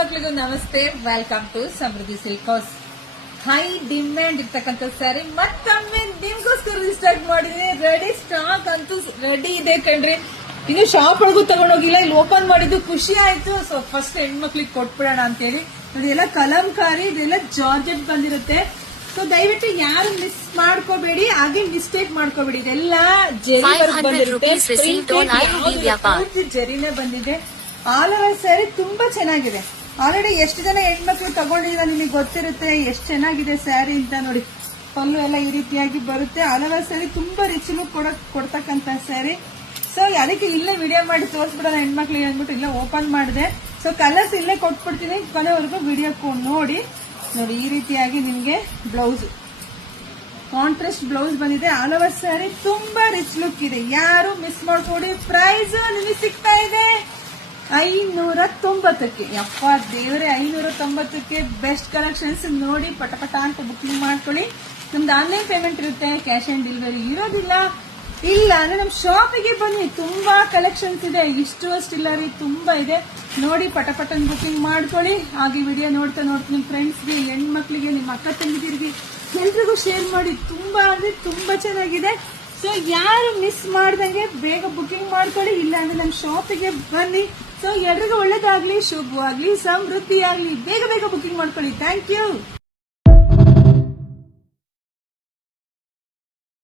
ಹೆಣ್ಮಕ್ಳಿಗೂ ನಮಸ್ತೆ. Welcome to Samriddhi silk house. High demand ಇರ್ತಕ್ಕಂಥ ಸ್ಯಾರಿ ಮತ್ತೊಮ್ಮೆ ನಿಮ್ಗೋಸ್ಕರ ಸ್ಟಾರ್ಟ್ ಮಾಡಿದೀನಿ. ರೆಡಿ ಸ್ಟಾಕ್ ಅಂತೂ ರೆಡಿ ಇದೆ ಕಣ್ರಿ. ಇನ್ನು ಶಾಪ್ ಒಳಗೂ ತಗೊಂಡೋಗಿಲ್ಲ, ಇಲ್ಲಿ ಓಪನ್ ಮಾಡಿದ್ದು ಖುಷಿ ಆಯ್ತು. ಸೊ ಫಸ್ಟ್ ಹೆಣ್ಮಕ್ಳಿಗೆ ಕೊಟ್ಬಿಡೋಣ ಅಂತ ಹೇಳಿ ನೋಡಿ. ಎಲ್ಲ ಕಲಂಕಾರಿ, ಇದೆಲ್ಲ ಜಾರ್ಜೆಟ್ ಬಂದಿರುತ್ತೆ. ಸೊ ದಯವಿಟ್ಟು ಯಾರು ಮಿಸ್ ಮಾಡ್ಕೋಬೇಡಿ, ಹಾಗೆ ಮಿಸ್ಟೇಕ್ ಮಾಡ್ಕೋಬೇಡಿ. ಇದೆಲ್ಲ ಜೆರಿ ವರ್ಕ್ ಬಂದಿರುತ್ತೆ, ಜೆರಿನೇ ಬಂದಿದೆ. ಆಲ್ ಓವರ್ ಸ್ಯಾರಿ ತುಂಬಾ ಚೆನ್ನಾಗಿದೆ. ಆಲ್ರೆಡಿ ಎಷ್ಟು ಜನ ಹೆಣ್ಮಕ್ಳು ತಗೊಂಡಿದ್ದೀರಾ ನಿಮಗೆ ಗೊತ್ತಿರುತ್ತೆ ಎಷ್ಟು ಚೆನ್ನಾಗಿದೆ ಸ್ಯಾರಿ ಅಂತ. ನೋಡಿ ಪಲ್ಲು ಎಲ್ಲ ಈ ರೀತಿಯಾಗಿ ಬರುತ್ತೆ. ಆಲ್ ಓವರ್ ಸ್ಯಾರಿ ತುಂಬಾ ರಿಚ್ ಲುಕ್ ಕೊಡ್ತಕ್ಕಂತ ಸ್ಯಾರಿ. ಸೊ ಅದಕ್ಕೆ ಇಲ್ಲೇ ವಿಡಿಯೋ ಮಾಡಿ ತೋರಿಸ್ಬಿಡೋಣ ಹೆಣ್ಮಕ್ಳಿಗೆ ಅಂದ್ಬಿಟ್ಟು ಇಲ್ಲೇ ಓಪನ್ ಮಾಡಿದೆ. ಸೊ ಕಲರ್ಸ್ ಇಲ್ಲೇ ಕೊಟ್ಬಿಡ್ತೀನಿ, ಕೊನೆವರೆಗೂ ವಿಡಿಯೋ ನೋಡಿ. ನೋಡಿ ಈ ರೀತಿಯಾಗಿ ನಿಮ್ಗೆ ಬ್ಲೌಸ್ ಕಾಂಟ್ರಾಸ್ಟ್ ಬ್ಲೌಸ್ ಬಂದಿದೆ. ಆಲ್ ಓವರ್ ಸ್ಯಾರಿ ತುಂಬಾ ರಿಚ್ ಲುಕ್ ಇದೆ, ಯಾರು ಮಿಸ್ ಮಾಡ್ಕೊಡಿ. ಪ್ರೈಸ್ ನಿಮಗೆ ಸಿಗ್ತಾ ಇದೆ 590ಕ್ಕೆ. ಯಪ್ಪ ದೇವರೇ, 590ಕ್ಕೆ ಬೆಸ್ಟ್ ಕಲೆಕ್ಷನ್ಸ್ ನೋಡಿ. ಪಟಪಟ ಅಂತ ಬುಕಿಂಗ್ ಮಾಡ್ಕೊಳ್ಳಿ. ನಮ್ದು ಆನ್ಲೈನ್ ಪೇಮೆಂಟ್ ಇರುತ್ತೆ, ಕ್ಯಾಶ್ ಆನ್ ಡೆಲಿವರಿ ಇರೋದಿಲ್ಲ. ಇಲ್ಲ ಅಂದ್ರೆ ನಮ್ ಶಾಪಿಗೆ ಬನ್ನಿ, ತುಂಬಾ ಕಲೆಕ್ಷನ್ಸ್ ಇದೆ. ಇಷ್ಟು ಅಷ್ಟಿಲ್ಲ ರೀ, ತುಂಬಾ ಇದೆ. ನೋಡಿ ಪಟಪಟನ್ ಬುಕಿಂಗ್ ಮಾಡ್ಕೊಳ್ಳಿ. ಹಾಗೆ ವಿಡಿಯೋ ನೋಡ್ತಾ ನಿಮ್ ಫ್ರೆಂಡ್ಸ್ಗೆ, ಹೆಣ್ಮಕ್ಳಿಗೆ, ನಿಮ್ಮ ಅಕ್ಕ ತಂಗಿದಿರಿಗೆ ಎಲ್ರಿಗೂ ಶೇರ್ ಮಾಡಿ. ತುಂಬಾ ಅಂದ್ರೆ ತುಂಬಾ ಚೆನ್ನಾಗಿದೆ. ಸೊ ಯಾರು ಮಿಸ್ ಮಾಡ್ದಂಗೆ ಬೇಗ ಬುಕಿಂಗ್ ಮಾಡ್ಕೊಳ್ಳಿ. ಇಲ್ಲ ಅಂದ್ರೆ ನಮ್ ಶಾಪಿಗೆ ಬನ್ನಿ. ಸೊ ಎಲ್ರಿಗೂ ಒಳ್ಳೇದಾಗ್ಲಿ, ಶುಭವಾಗ್ಲಿ, ಸಮೃದ್ಧಿ ಆಗ್ಲಿ. ಬೇಗ ಬೇಗ ಬುಕಿಂಗ್ ಮಾಡ್ಕೊಳ್ಳಿ. Thank you.